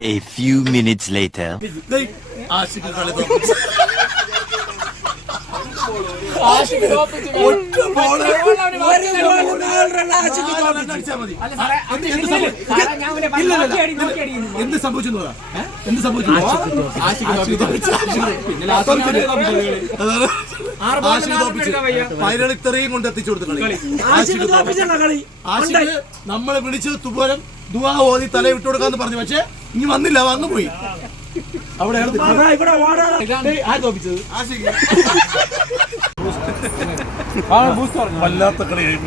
A few minutes later. എന്ത് സംഭവിച്ചു? Final ഇത്രയും കൊണ്ട് എത്തിച്ചു കൊടുത്തു കളി. ആഷിഖ് നമ്മളെ വിളിച്ചത് തുപോലം ദുആ ഓതി തല വിട്ടു കൊടുക്കാന്ന് പറഞ്ഞു. പക്ഷെ ഇനി വന്നില്ല, വന്നു പോയി. അവിടെ വല്ലാത്ത കളിയായി.